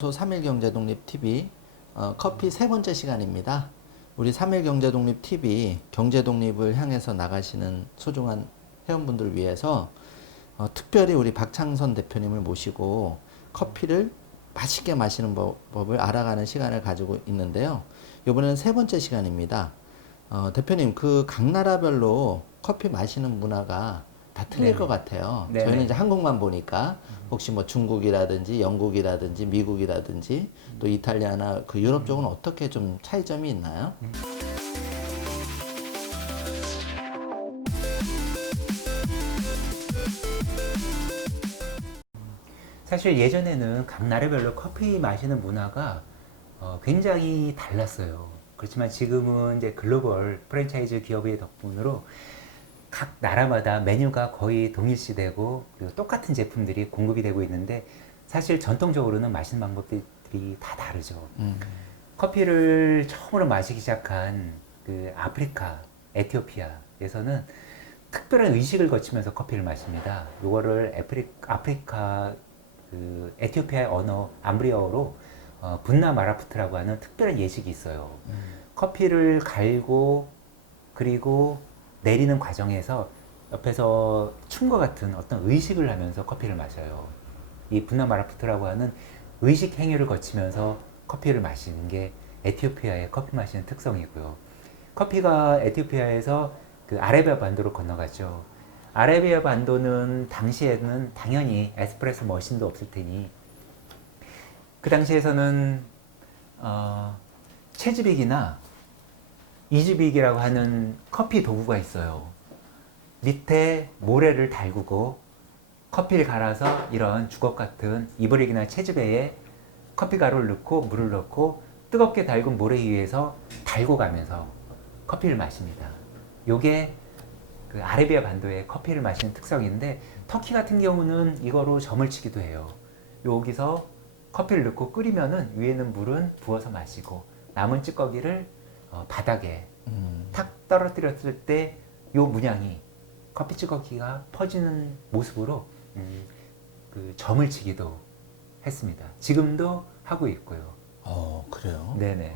소 3일 경제독립 TV 커피 세 번째 시간입니다. 우리 3일 경제독립 TV 경제독립을 향해서 나가시는 소중한 회원분들을 위해서 특별히 우리 박창선 대표님을 모시고 커피를 맛있게 마시는 법을 알아가는 시간을 가지고 있는데요. 이번에는 세 번째 시간입니다. 대표님, 그 각 나라별로 커피 마시는 문화가 다 틀릴 것 같아요. 네네. 저희는 이제 한국만 보니까 혹시 뭐 중국이라든지 영국이라든지 미국이라든지 또 이탈리아나 그 유럽 쪽은 어떻게 좀 차이점이 있나요? 사실 예전에는 각 나라별로 커피 마시는 문화가 굉장히 달랐어요. 그렇지만 지금은 이제 글로벌 프랜차이즈 기업의 덕분으로 각 나라마다 메뉴가 거의 동일시되고 그리고 똑같은 제품들이 공급이 되고 있는데 사실 전통적으로는 마시는 방법들이 다 다르죠. 커피를 처음으로 마시기 시작한 그 아프리카, 에티오피아에서는 특별한 의식을 거치면서 커피를 마십니다. 요거를 아프리카 그 에티오피아의 언어 암브리어로 분나 마라푸트라고 하는 특별한 예식이 있어요. 커피를 갈고 그리고 내리는 과정에서 옆에서 춤과 같은 어떤 의식을 하면서 커피를 마셔요. 이 분나 마라푸트라고 하는 의식 행위를 거치면서 커피를 마시는 게 에티오피아의 커피 마시는 특성이고요. 커피가 에티오피아에서 그 아라비아 반도로 건너가죠. 아라비아 반도는 당시에는 당연히 에스프레소 머신도 없을 테니 그 당시에서는 채즈빅이나 이즈빅이라고 하는 커피 도구가 있어요. 밑에 모래를 달구고 커피를 갈아서 이런 주걱 같은 이브릭이나 채즈배에 커피 가루를 넣고 물을 넣고 뜨겁게 달군 모래 위에서 달고 가면서 커피를 마십니다. 요게 그 아라비아 반도의 커피를 마시는 특성인데 터키 같은 경우는 이거로 점을 치기도 해요. 여기서 커피를 넣고 끓이면은 위에 있는 물은 부어서 마시고 남은 찌꺼기를 바닥에 탁 떨어뜨렸을 때 요 문양이 커피 찌꺼기가 퍼지는 모습으로 그 점을 치기도 했습니다. 지금도 하고 있고요. 그래요? 네네.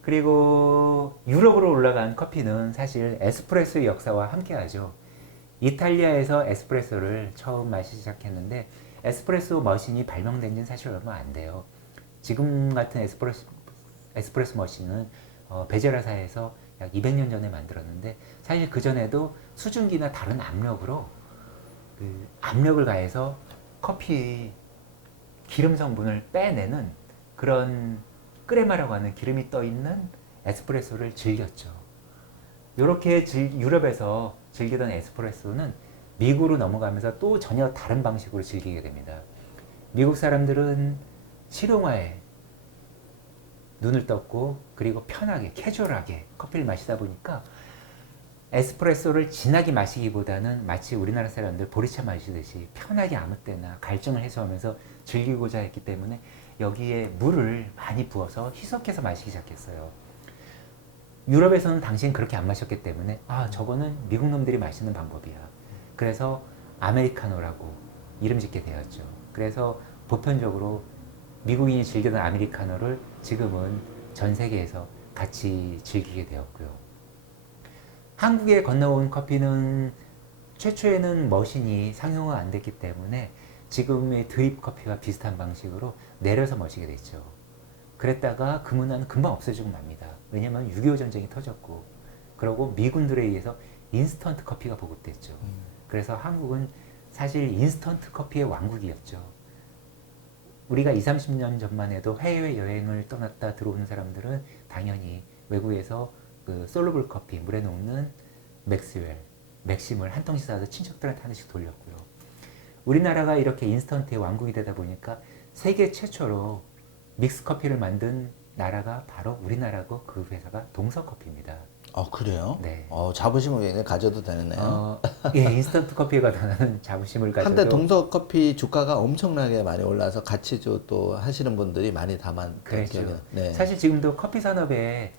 그리고 유럽으로 올라간 커피는 사실 에스프레소의 역사와 함께하죠. 이탈리아에서 에스프레소를 처음 마시기 시작했는데 에스프레소 머신이 발명된 지는 사실 얼마 안 돼요. 지금 같은 에스프레소 머신은 베제라사에서 약 200년 전에 만들었는데 사실 그 전에도 수증기나 다른 압력으로 그 압력을 가해서 커피의 기름 성분을 빼내는 그런 크레마라고 하는 기름이 떠 있는 에스프레소를 즐겼죠. 이렇게 유럽에서 즐기던 에스프레소는 미국으로 넘어가면서 또 전혀 다른 방식으로 즐기게 됩니다. 미국 사람들은 실용화에 눈을 떴고 그리고 편하게 캐주얼하게 커피를 마시다 보니까 에스프레소를 진하게 마시기보다는 마치 우리나라 사람들 보리차 마시듯이 편하게 아무 때나 갈증을 해소하면서 즐기고자 했기 때문에 여기에 물을 많이 부어서 희석해서 마시기 시작했어요. 유럽에서는 당시엔 그렇게 안 마셨기 때문에 저거는 미국 놈들이 마시는 방법이야. 그래서 아메리카노라고 이름 짓게 되었죠. 그래서 보편적으로 미국인이 즐기던 아메리카노를 지금은 전 세계에서 같이 즐기게 되었고요. 한국에 건너온 커피는 최초에는 머신이 상용화 안 됐기 때문에 지금의 드립 커피와 비슷한 방식으로 내려서 마시게 됐죠. 그랬다가 그 문화는 금방 없어지고 맙니다. 왜냐하면 6.25 전쟁이 터졌고 그리고 미군들에 의해서 인스턴트 커피가 보급됐죠. 그래서 한국은 사실 인스턴트 커피의 왕국이었죠. 우리가 20, 30년 전만 해도 해외여행을 떠났다 들어오는 사람들은 당연히 외국에서 그 솔루블 커피, 물에 녹는 맥심을 한 통씩 사서 친척들한테 하나씩 돌렸고요. 우리나라가 이렇게 인스턴트의 왕국이 되다 보니까 세계 최초로 믹스 커피를 만든 나라가 바로 우리나라고 그 회사가 동서커피입니다. 그래요? 네. 자부심을 굉장히 가져도 되네요. 예, 인스턴트 커피에 관한 자부심을 가져도 한때 동서커피 주가가 엄청나게 많이 올라서 가치주 또 하시는 분들이 많이 담았던 기억이 그랬죠. 나요. 네. 사실 지금도 커피 산업에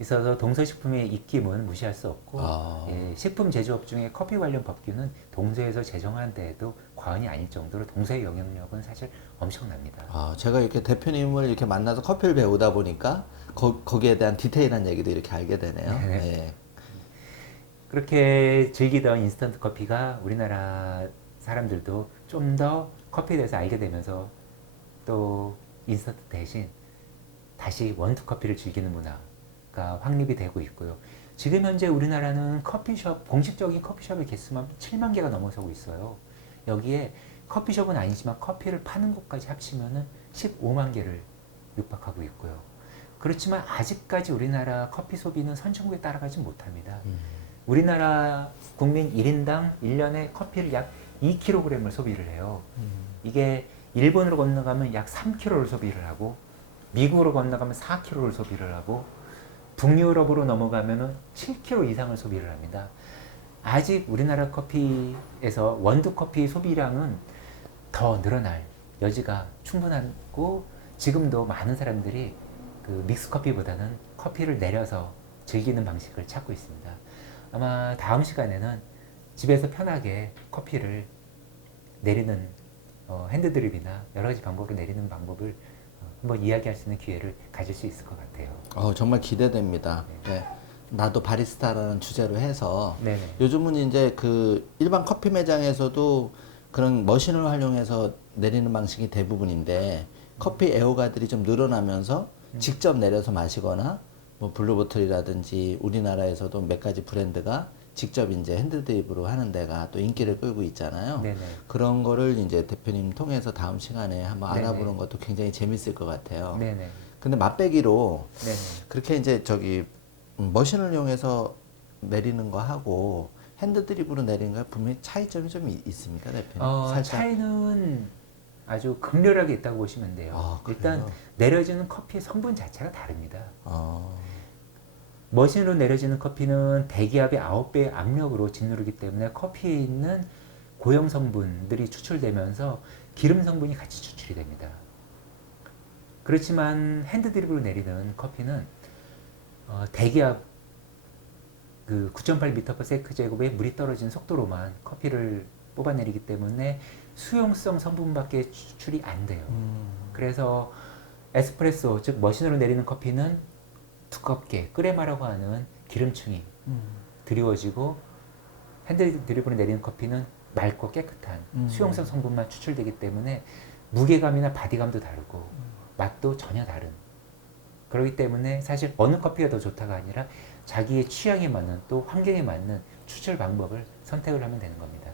있어서 동서식품의 입김은 무시할 수 없고 아. 예, 식품 제조업 중에 커피 관련 법규는 동서에서 제정한 데에도 과언이 아닐 정도로 동서의 영향력은 사실 엄청납니다. 아, 제가 이렇게 대표님을 이렇게 만나서 커피를 배우다 보니까 거기에 대한 디테일한 얘기도 이렇게 알게 되네요. 네네. 예. 그렇게 즐기던 인스턴트 커피가 우리나라 사람들도 좀 더 커피에 대해서 알게 되면서 또 인스턴트 대신 다시 원두 커피를 즐기는 문화가 확립이 되고 있고요. 지금 현재 우리나라는 커피숍, 공식적인 커피숍의 개수만 7만 개가 넘어서고 있어요. 여기에 커피숍은 아니지만 커피를 파는 곳까지 합치면은 15만 개를 육박하고 있고요. 그렇지만 아직까지 우리나라 커피 소비는 선진국에 따라가지 못합니다. 우리나라 국민 1인당 1년에 커피를 약 2kg을 소비를 해요. 이게 일본으로 건너가면 약 3kg를 소비를 하고 미국으로 건너가면 4kg를 소비를 하고 북유럽으로 넘어가면 7kg 이상을 소비를 합니다. 아직 우리나라 커피에서 원두 커피 소비량은 더 늘어날 여지가 충분하고 지금도 많은 사람들이 그 믹스 커피보다는 커피를 내려서 즐기는 방식을 찾고 있습니다. 아마 다음 시간에는 집에서 편하게 커피를 내리는 핸드드립이나 여러 가지 방법으로 내리는 방법을 한번 이야기할 수 있는 기회를 가질 수 있을 것 같아요. 정말 기대됩니다. 네. 나도 바리스타라는 주제로 해서 네네. 요즘은 이제 그 일반 커피 매장에서도 그런 머신을 활용해서 내리는 방식이 대부분인데 커피 애호가들이 좀 늘어나면서 직접 내려서 마시거나 뭐 블루보틀이라든지 우리나라에서도 몇 가지 브랜드가 직접 이제 핸드드립으로 하는 데가 또 인기를 끌고 있잖아요. 네네. 그런 거를 이제 대표님 통해서 다음 시간에 한번 네네. 알아보는 것도 굉장히 재밌을 것 같아요. 네네. 근데 맛배기로 네네. 그렇게 이제 저기 머신을 이용해서 내리는 거 하고 핸드드립으로 내리는 거 분명히 차이점이 좀 있습니까, 대표님? 살짝. 차이는 아주 극렬하게 있다고 보시면 돼요. 아, 그래요? 일단 내려지는 커피의 성분 자체가 다릅니다. 어, 머신으로 내려지는 커피는 대기압의 9배의 압력으로 짓누르기 때문에 커피에 있는 고형 성분들이 추출되면서 기름 성분이 같이 추출이 됩니다. 그렇지만 핸드드립으로 내리는 커피는 대기압 그 9.8m/s 제곱의 물이 떨어진 속도로만 커피를 뽑아내리기 때문에 수용성 성분밖에 추출이 안 돼요. 그래서 에스프레소 즉 머신으로 내리는 커피는 두껍게 끓레마라고 하는 기름층이 드리워지고 핸드드립으로 내리는 커피는 맑고 깨끗한 수용성 성분만 추출되기 때문에 무게감이나 바디감도 다르고 맛도 전혀 다른. 그렇기 때문에 사실 어느 커피가 더 좋다가 아니라 자기의 취향에 맞는 또 환경에 맞는 추출 방법을 선택을 하면 되는 겁니다.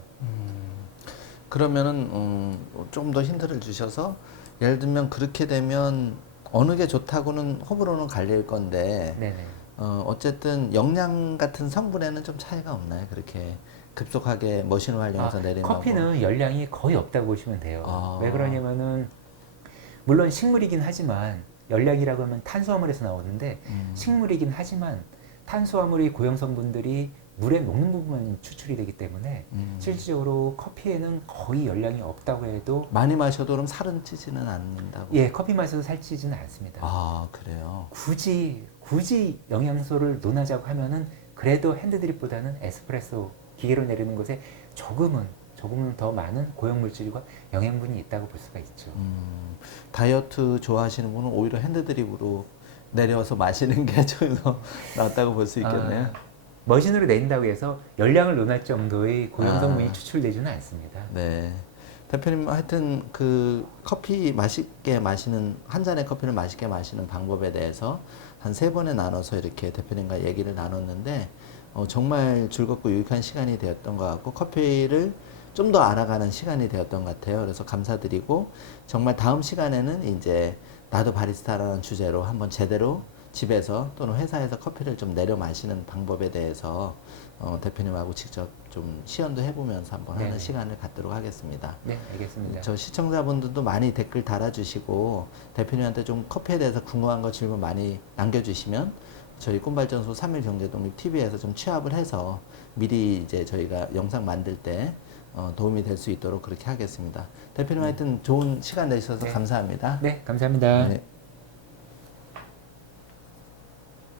그러면은 좀 더 힌트를 주셔서 예를 들면 그렇게 되면 어느 게 좋다고는 호불호는 갈릴 건데 네네. 어쨌든 영양 같은 성분에는 좀 차이가 없나요? 그렇게 급속하게 머신을 활용해서 내리는 커피는 열량이 거의 없다고 보시면 돼요. 아. 왜 그러냐면은 물론 식물이긴 하지만 열량이라고 하면 탄수화물에서 나오는데 식물이긴 하지만 탄수화물의 고형 성분들이 물에 녹는 부분만 추출이 되기 때문에 실질적으로 커피에는 거의 열량이 없다고 해도 많이 마셔도 그럼 살은 찌지는 않는다고? 예, 커피 마셔도 살찌지는 않습니다. 아, 그래요? 굳이 영양소를 논하자고 하면은 그래도 핸드드립보다는 에스프레소 기계로 내리는 것에 조금은 더 많은 고형 물질과 영양분이 있다고 볼 수가 있죠. 다이어트 좋아하시는 분은 오히려 핸드드립으로 내려서 마시는 게 좀 더 낫다고 볼 수 있겠네요. 머신으로 내린다고 해서 열량을 논할 정도의 고형 성분이 아. 추출되지는 않습니다. 네. 대표님 하여튼 그 커피 맛있게 마시는 한 잔의 커피를 맛있게 마시는 방법에 대해서 한 3번에 나눠서 이렇게 대표님과 얘기를 나눴는데 정말 즐겁고 유익한 시간이 되었던 것 같고 커피를 좀 더 알아가는 시간이 되었던 것 같아요. 그래서 감사드리고 정말 다음 시간에는 이제 나도 바리스타라는 주제로 한번 제대로 집에서 또는 회사에서 커피를 좀 내려 마시는 방법에 대해서 대표님하고 직접 좀 시연도 해보면서 한번 하는 네네. 시간을 갖도록 하겠습니다. 네, 알겠습니다. 저 시청자분들도 많이 댓글 달아주시고 대표님한테 좀 커피에 대해서 궁금한 거 질문 많이 남겨주시면 저희 꿈발전소 3일 경제독립 TV에서 좀 취합을 해서 미리 이제 저희가 영상 만들 때 도움이 될 수 있도록 그렇게 하겠습니다. 대표님 하여튼 좋은 시간 내주셔서 네. 감사합니다. 네, 감사합니다. 네.